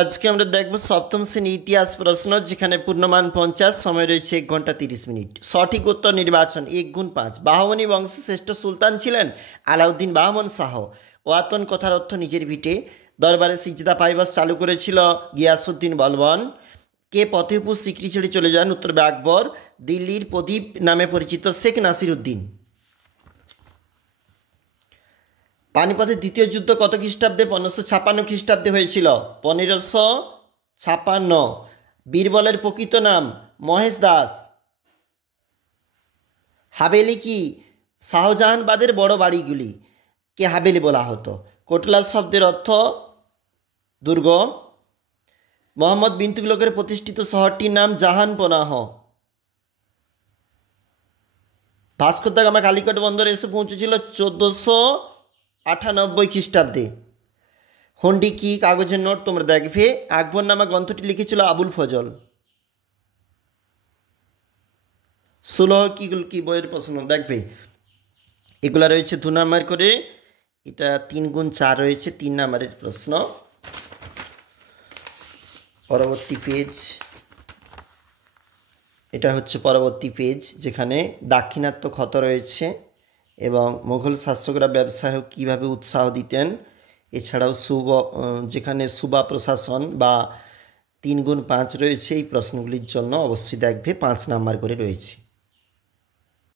আজকে আমরা দেখব সপ্তম শ্রেণী ইতিহাস প্রশ্ন, যেখানে পূর্ণমান 50, সময় রয়েছে 1 ঘন্টা 30 মিনিট। সঠিক উত্তর নির্বাচন 1 গুণ 5। বাহমনি বংশের শ্রেষ্ঠ সুলতান ছিলেন আলাউদ্দিন বাহমন শাহ। ওয়াতন কথার অর্থ নিজের ভিটে। দরবারে সিজদা পাইবাস চালু করেছিল গিয়াসউদ্দিন বলবন। কে পথেপুর সিকরি ছেড়ে চলে যান? উত্তর আকবর। দিল্লির প্রদীপ নামে পরিচিত শেখ নাসির উদ্দিন। পানিপথের দ্বিতীয় যুদ্ধ কত খ্রিস্টাব্দে? 1556 খ্রিস্টাব্দে হয়েছিল। 1556। বীরবলের প্রকৃত নাম মহেশ দাস। হাভেলি কি? শাহজাহানবাদের বড় বাড়িগুলি কে হাভেলি বলা হতো। কোটলা শব্দের অর্থ দুর্গ। মোহাম্মদ বিন তুগলকের প্রতিষ্ঠিত শহরটির নাম জাহানপনাহ। ভাস্কর দা গামা কালিকট বন্দরে এসে পৌঁছেছিল 1498 খ্রিস্টাব্দে। হন্ডি কি? কাগজের নোট। তোমরা দেখবে আকবরনামা গ্রন্থটি লিখেছিল আবুল ফজল। সুলহ কি বইয়ের প্রশ্ন দেখবে, এগুলা রয়েছে 2 নাম্বার করে। এটা 3 গুণ 4 রয়েছে 3 নাম্বারের প্রশ্ন। পরবর্তী পেজ, এটা হচ্ছে পরবর্তী পেজ, যেখানে দাক্ষিণাত্য ক্ষত রয়েছে এবং মুঘল শাসকরা ব্যবসায় কীভাবে উৎসাহ দিতেন। এছাড়াও যেখানে সুবা প্রশাসন বা 3 গুণ 5 রয়েছে। এই প্রশ্নগুলির জন্য অবশ্যই দেখবে 5 নাম্বার করে রয়েছে।